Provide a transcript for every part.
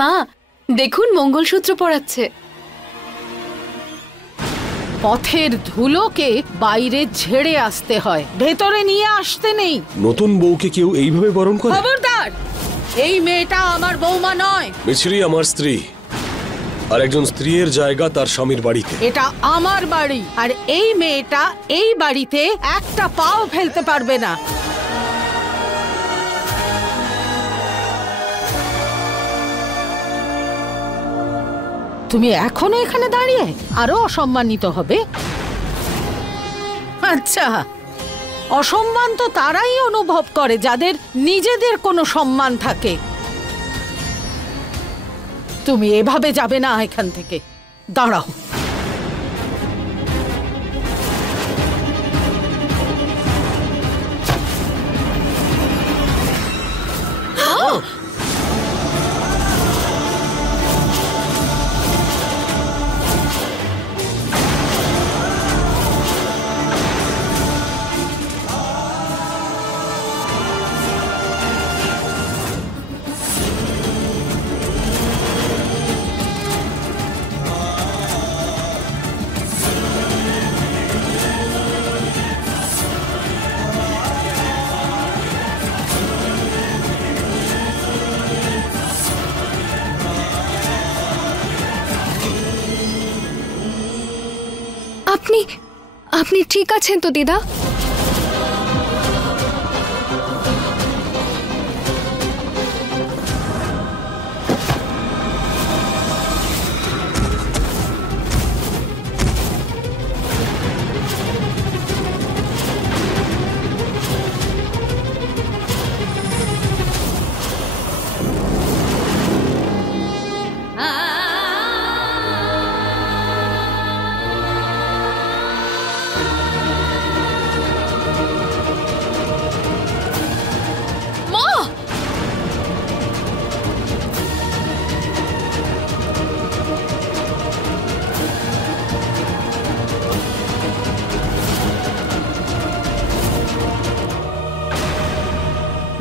মা দেখুন মঙ্গলসূত্র পরাচ্ছে। পথের ধুলোকে বাইরে ঝেড়ে আসতে হয়, ভেতরে নিয়ে আসতে নেই। নতুন বউকে কেউ এইভাবে বরণ করে? খবরদার, এই মেয়েটা আমার বৌমা নয়। মিছরি আমার স্ত্রী, আর একজন স্ত্রীর জায়গা তার স্বামীর বাড়িতে। এটা আমার বাড়ি, আর এই মেয়েটা এই বাড়িতে একটা পাও ফেলতে পারবে না। তুমি এখনো এখানে দাঁড়িয়ে আরো অসম্মানিত হবে? আচ্ছা, অসম্মান তো তারাই অনুভব করে যাদের নিজেদের কোনো সম্মান থাকে। তুমি এভাবে যাবে না এখান থেকে, দাঁড়াও। আপনি ঠিক আছেন তো দিদা?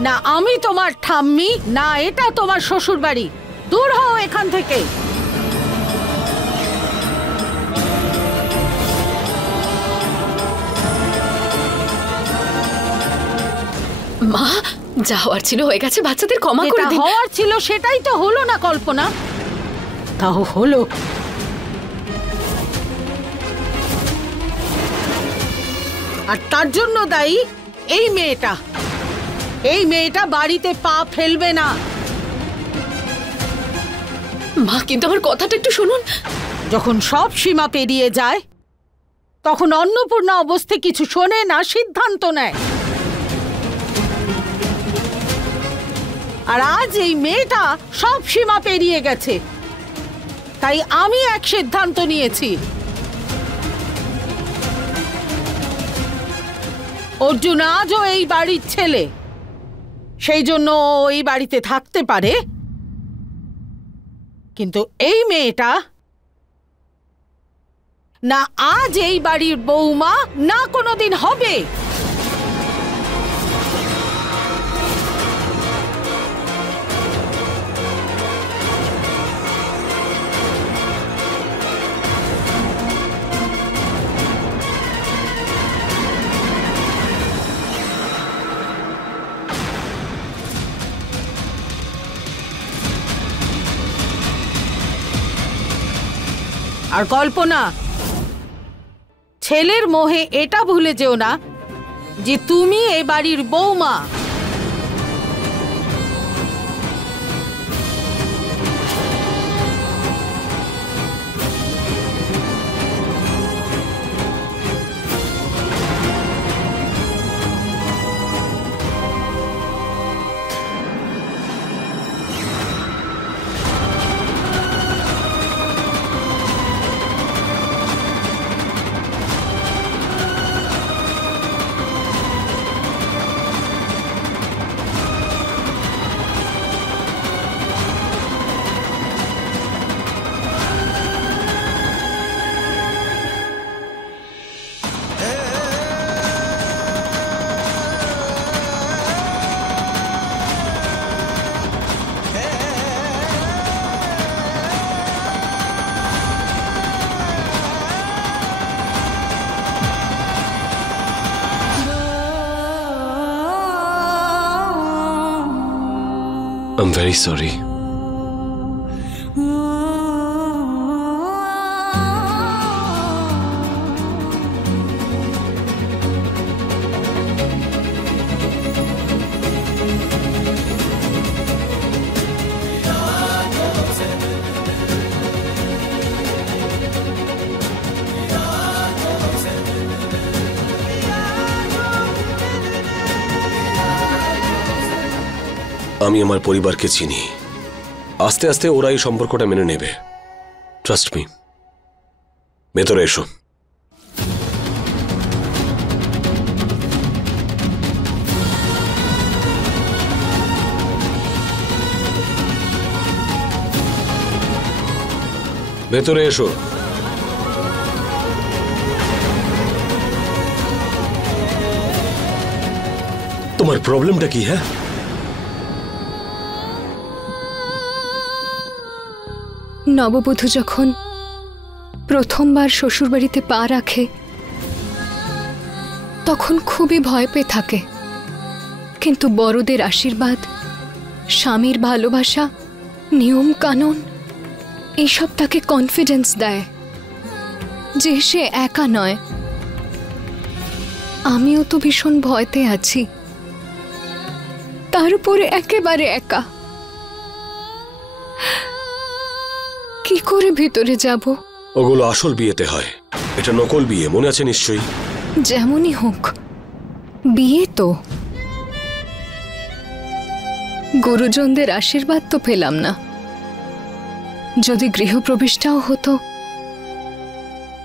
না আমি তোমার ঠাম্মি, না এটা তোমার শ্বশুর বাড়ি। দূর হও এখান থেকে। মা যা হওয়ার ছিল হয়ে গেছে, বাচ্চাদের ক্ষমা করে দিন। হওয়ার ছিল সেটাই তো হলো না কল্পনা? তাও হলো। আর তার জন্য দায়ী এই মেয়েটা। এই মেয়েটা বাড়িতে পা ফেলবে না। মা কিন্তু আমার কথাটা একটু শুনুন। যখন সব সীমা পেরিয়ে যায় তখন অন্নপূর্ণা অবস্থায় কিছু শোনে না, সিদ্ধান্ত নেয়। আর আজ এই মেয়েটা সব সীমা পেরিয়ে গেছে, তাই আমি এক সিদ্ধান্ত নিয়েছি। অর্জুন আজও এই বাড়ির ছেলে, সেই জন্য ওই বাড়িতে থাকতে পারে, কিন্তু এই মেয়েটা না আজ এই বাড়ির বৌমা, না কোনোদিন হবে। আর কল্পনা, ছেলের মোহে এটা ভুলে যেও না যে তুমি এই বাড়ির বৌমা। I am very sorry. আমি আমার পরিবারকে চিনি, আস্তে আস্তে ওরা এই সম্পর্কটা মেনে নেবে। Trust me. ভেতরে এসো। ভেতরে এসো। তোমার প্রবলেমটা কি? হ্যাঁ, নববধূ যখন প্রথমবার শ্বশুরবাড়িতে পা রাখে তখন খুবই ভয় পেয়ে থাকে, কিন্তু বড়দের আশীর্বাদ, স্বামীর ভালোবাসা, নিয়ম কানুন এইসব তাকে কনফিডেন্স দেয় যে সে একা নয়। আমিও তো ভীষণ ভয়তে আছি, তার উপরে একেবারে একা। কি করে ভিতরে যাব? ওগুলো আসল বিয়েতে হয়, এটা নকল বিয়ে, মনে আছে নিশ্চয়ই? যেমনই হোক বিয়ে তো। গুরুজনদের আশীর্বাদ তো পেলাম না। যদি গৃহপ্রবেশটাও হতো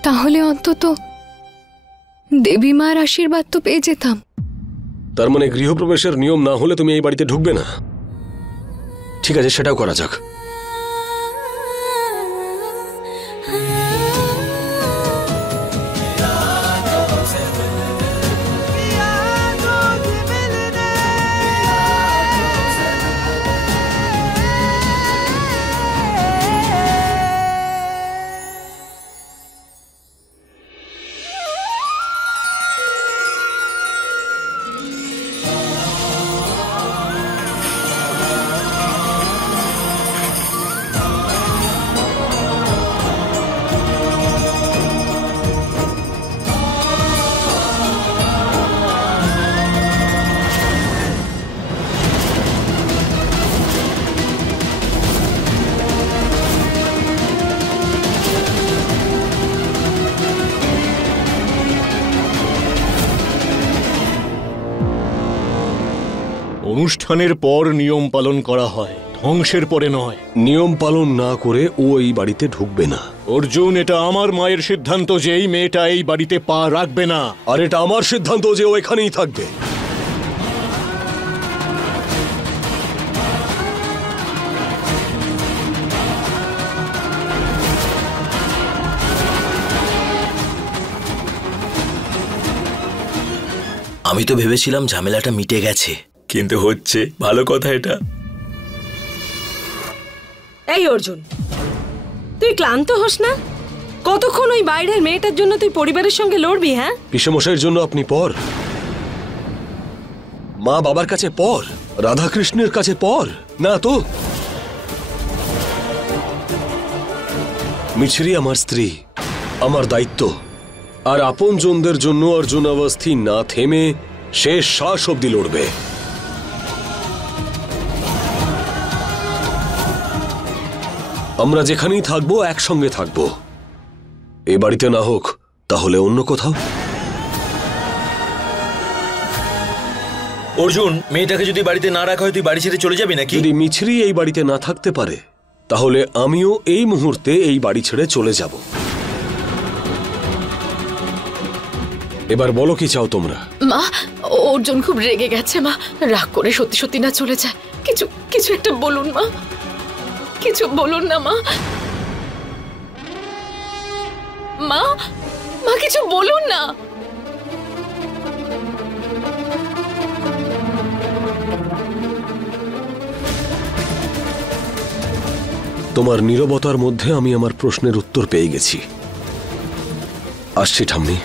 তাহলে অন্তত দেবী মার আশীর্বাদ তো পেয়ে যেতাম। তার মানে গৃহপ্রবেশের নিয়ম না হলে তুমি এই বাড়িতে ঢুকবে না? ঠিক আছে, সেটাও করা যাক। অনুষ্ঠানের পর নিয়ম পালন করা হয়, ধ্বংসের পরে নয়। নিয়ম পালন না করে ও এই বাড়িতে ঢুকবে না। অর্জুন, এটা আমার মায়ের সিদ্ধান্ত যে এই মেয়েটা এই বাড়িতে পা রাখবে না। আর এটা আমার সিদ্ধান্ত যে ও এখানেই থাকবে। আমি তো ভেবেছিলাম ঝামেলাটা মিটে গেছে, কিন্তু হচ্ছে ভালো কথা এটা। এই অর্জুন, তুই ক্লান্ত হোস না? কতক্ষণ ওই বাইরের মেয়েটার জন্য তুই পরিবারের সঙ্গে লড়বি? হ্যাঁ, পিসেমশাইয়ের জন্য আপনি পর, মা বাবার কাছে পর, রাধাকৃষ্ণের কাছে পর না তো। মিছরি আমার স্ত্রী, আমার দায়িত্ব। আর আপন জনদের জন্য অর্জুন অবস্থি না থেমে শেষ শ্বাস অব্দি লড়বে। আমরা যেখানেই থাকবো একসঙ্গে থাকবো, এ বাড়িতে না হোক তাহলে অন্য কোথাও। অর্জুন, মেয়েটাকে যদি বাড়িতে না রাখা হয় তুই বাড়ি ছেড়ে চলে যাবি নাকি? যদি মিছরি এই বাড়িতে না থাকতে পারে তাহলে আমিও এই মুহূর্তে এই বাড়ি ছেড়ে চলে যাব। এবার বলো কি চাও তোমরা? মা, অর্জুন খুব রেগে গেছে মা, রাগ করে সত্যি সত্যি না চলে যায়। কিছু কিছু একটা বলুন মা, কিছু বলুন না মা। মা, মা কিছু বলুন না। তোমার নীরবতার মধ্যে আমি আমার প্রশ্নের উত্তর পেয়ে গেছি। আসছি ঠাম্মি।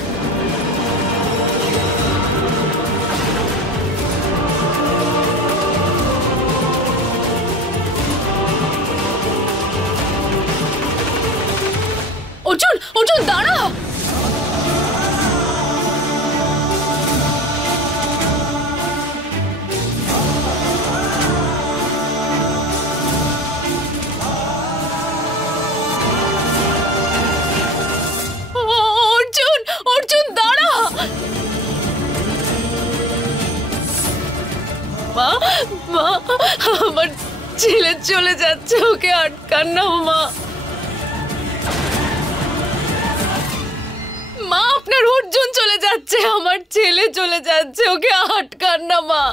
আমার ছেলে চলে যাচ্ছে, ওকে আটকান না মা। মা আপনার অর্জুন চলে যাচ্ছে, আমার ছেলে চলে যাচ্ছে, ওকে আটকান না মা।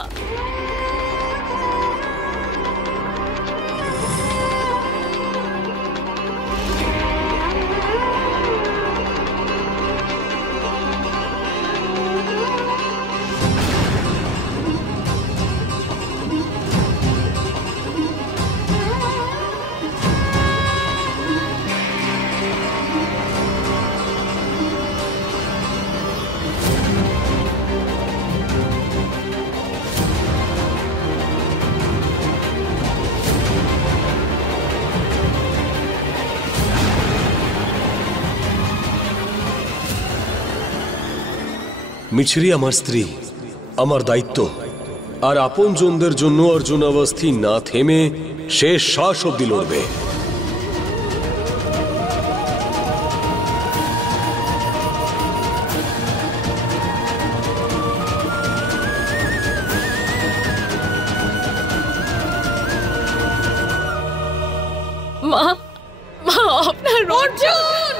মিছরি আমার স্ত্রী, আমার দায়িত্ব, আর আপনজনদের জন্য অর্জুন অবস্থি না থেমে শেষ শ্বাস অব্দি লড়বে। মা, মা আপনার অর্জুন।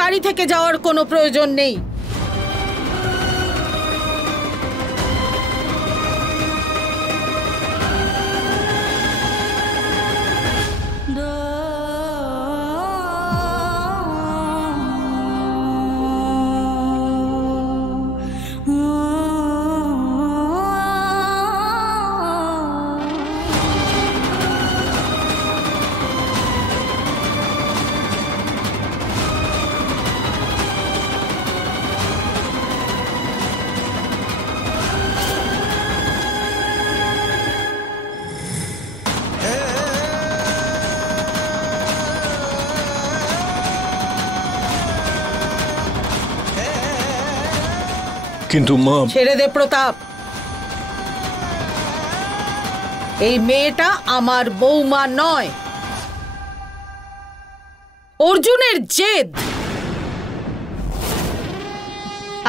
বাড়ি থেকে যাওয়ার কোনো প্রয়োজন নেই। কিন্তু মা, ছেড়ে দে প্রতাপ। এই মেয়েটা আমার বৌমা নয়। অর্জুনের জেদ,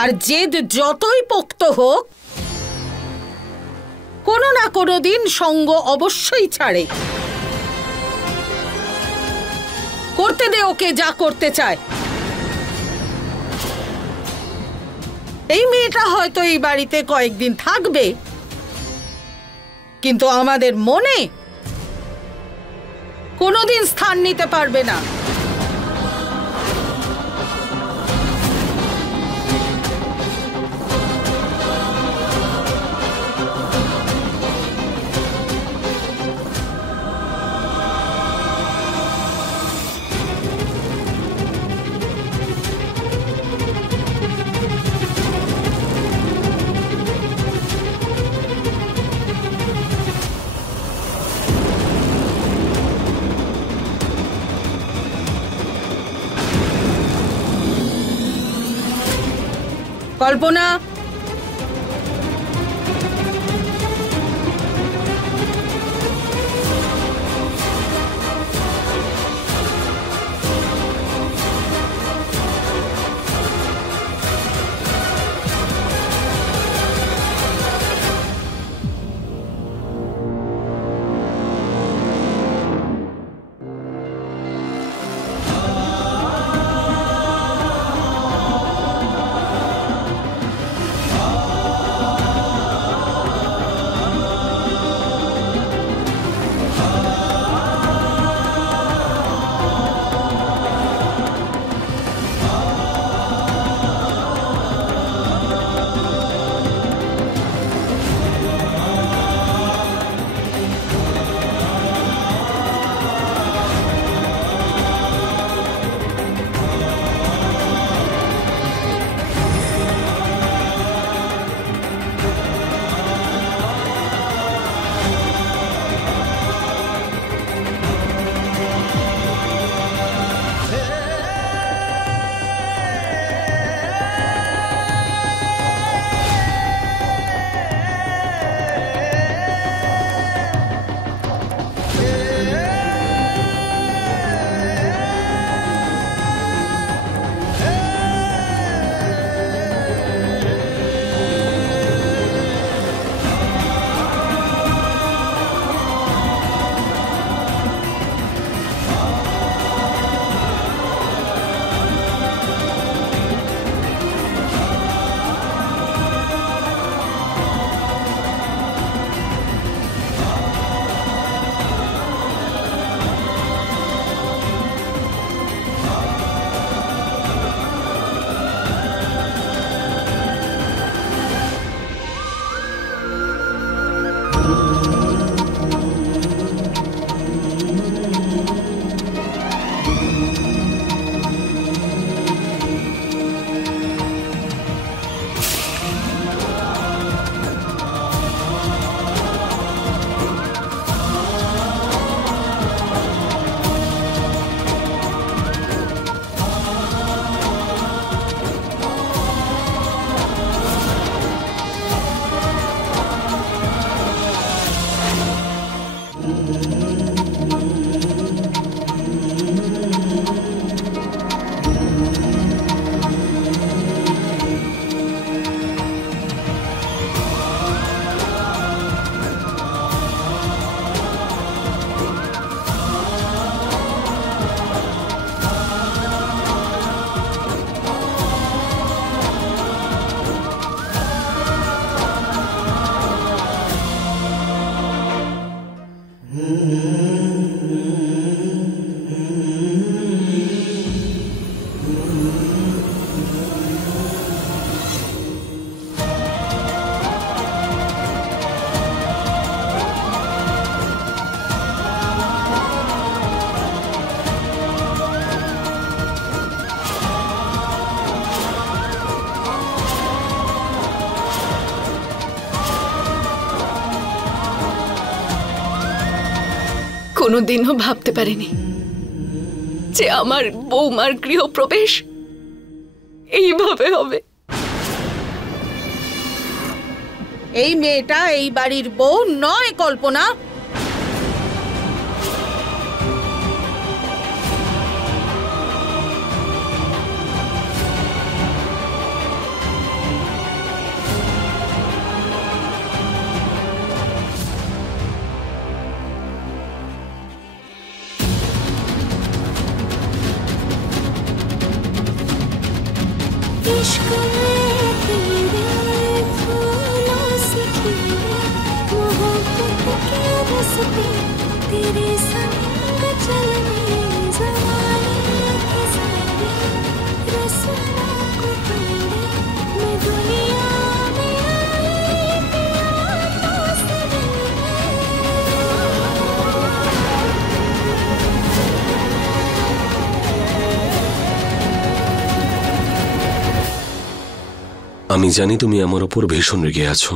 আর জেদ যতই পোক্ত হোক, কোনো না কোনো দিন সঙ্গ অবশ্যই ছাড়ে। করতে দে ওকে যা করতে চায়। এই মেয়েটা হয়তো এই বাড়িতে কয়েকদিন থাকবে, কিন্তু আমাদের মনে কোনোদিন স্থান নিতে পারবে না। কল্পনা, কোনোদিনও ভাবতে পারিনি যে আমার বৌমার গৃহপ্রবেশ এইভাবে হবে। এই মেয়েটা এই বাড়ির বউ নয় কল্পনা। আমি জানি তুমি আমার ওপর ভীষণ রেগে আছো,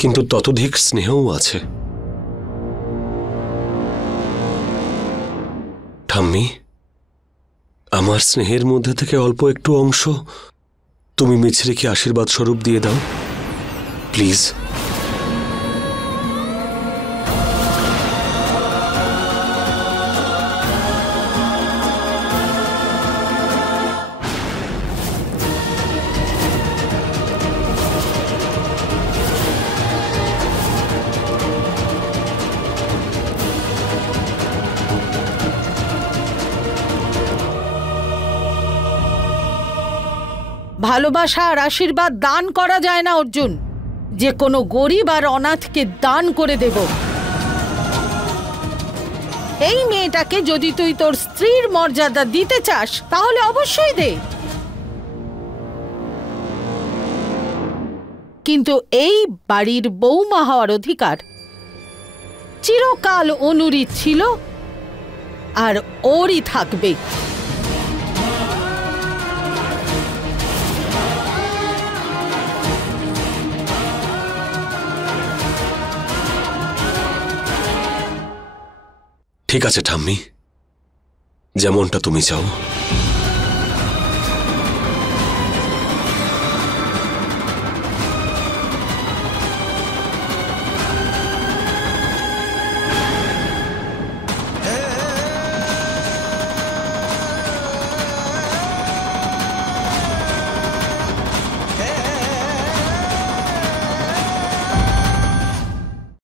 কিন্তু ততোধিক স্নেহও আছে। ঠাম্মি, আমার স্নেহের মধ্যে থেকে অল্প একটু অংশ তুমি মিছরিকে আশীর্বাদ স্বরূপ দিয়ে দাও প্লিজ। ভালোবাসা আর আশীর্বাদ দান করা যায় না অর্জুন, যে কোনো গরিব আর অনাথকে দান করে দেব। এই মেয়েটাকে যদি তুই তোর স্ত্রীর মর্যাদা দিতে চাস তাহলে অবশ্যই দে, কিন্তু এই বাড়ির বৌমা হওয়ার অধিকার চিরকাল অনুরই ছিল আর ওরই থাকবে। ঠিক আছে ঠাম্মি, যেমনটা তুমি চাও।